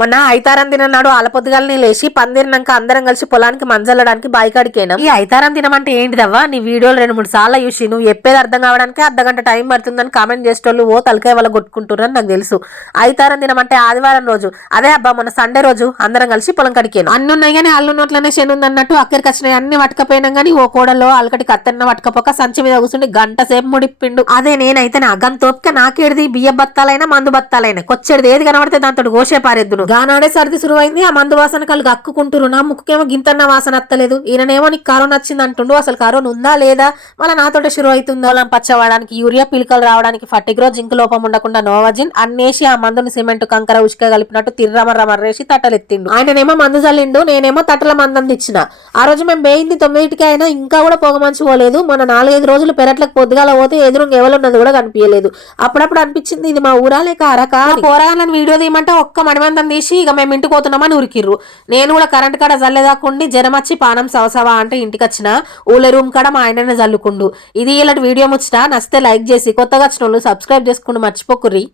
మొన్న ఐతారం దినన్నాడు ఆలపొద్దుగాలని లేచి పందిరినాక అందరం కలిసి పొలానికి మంజల్లడానికి బాయికాడికేనా. ఈ ఐతారం దినం అంటే ఏంటిదవ్వా? నీ వీడియోలు 2-3 సార్లు చూసి నువ్వు చెప్పేది అర్థం కావడానికి అర్ధగంట టైం పడుతుందని కామెంట్ చేసేటోళ్ళు ఓ తలకాయ వల్ల కొట్టుకుంటున్నారని నాకు తెలుసు. ఐతారం దినం అంటే ఆదివారం రోజు. అదే అబ్బా మొన్న సండే రోజు అందరం కలిసి పొలం కడికేను. అన్ని ఉన్నాయి కానీ అల్లు నోట్లనే శని ఉందన్నట్టు అక్కడికి వచ్చినాయి అన్ని పట్టుకపోయినాం కానీ ఓ కోడలో అలకటి కత్తెన్న పట్టుకపోక సంచి మీద కూర్చుండి గంట సేపు ముడిపిండు. అదే నేనైతే నా గంత తోపిక నాకేడిది బియ్య బత్తాలైనా మందు బత్తాలైనా కొచ్చేది ఏది కనబడితే దాంతో గోసే పారెద్దును. గానాడే సర్ది సురువైంది. ఆ మందు వాసన కళ్ళు అక్కుకుంటురు. నా ముక్కుకేమో గింతన్న వాసన అత్తలేదు. ఈయననేమో నీకు కరోనా వచ్చింది అంటుండు. అసలు కరోనా ఉందా లేదా మళ్ళీ నాతోటే షురు అవుతుందో. పచ్చవాడానికి యూరియా పిలికలు రావడానికి ఫర్టిగ్రో జింక్ లోపం ఉండకుండా నోవాజిన్ అన్నేసి ఆ మందుని సిమెంట్ కంకర ఉష్క కలిపినట్టు తిర్రమర్రమర్రేసి తట్టలెత్తిండు. ఆయననేమో మందు చల్లిండు, నేనేమో తట్టల మందం తెచ్చిన. ఆ రోజు మేము బేయింది 9కి అయినా ఇంకా కూడా పొగ మంచి పోలేదు. మన 4-5 రోజులు పెరట్లకు పొద్దుగాల పోతే ఎదురుగా ఎవరున్నది కూడా కనిపించలేదు. అప్పుడప్పుడు అనిపించింది ఇది మా ఊరా లేక అరకా. పోరాగాలను వీడియో తీయమంటే ఒక్క మణిమందం తీసి ఇక మేము ఇంటికి పోతున్నామని ఉరికిర్రు. నేను కూడా కరెంట్ కాడ జల్లేదాకుండి జ్వరం వచ్చి పానం సవసవా అంటే ఇంటికి వచ్చిన. ఊళ్ళ రూమ్ కాడ మా ఆయననే జల్లుకుండు. ఇది ఇలాంటి వీడియో ముచ్చట నచ్చితే లైక్ చేసి కొత్తగా వచ్చిన వాళ్ళు సబ్స్క్రైబ్ చేసుకుంటూ మర్చిపోకుర్రి.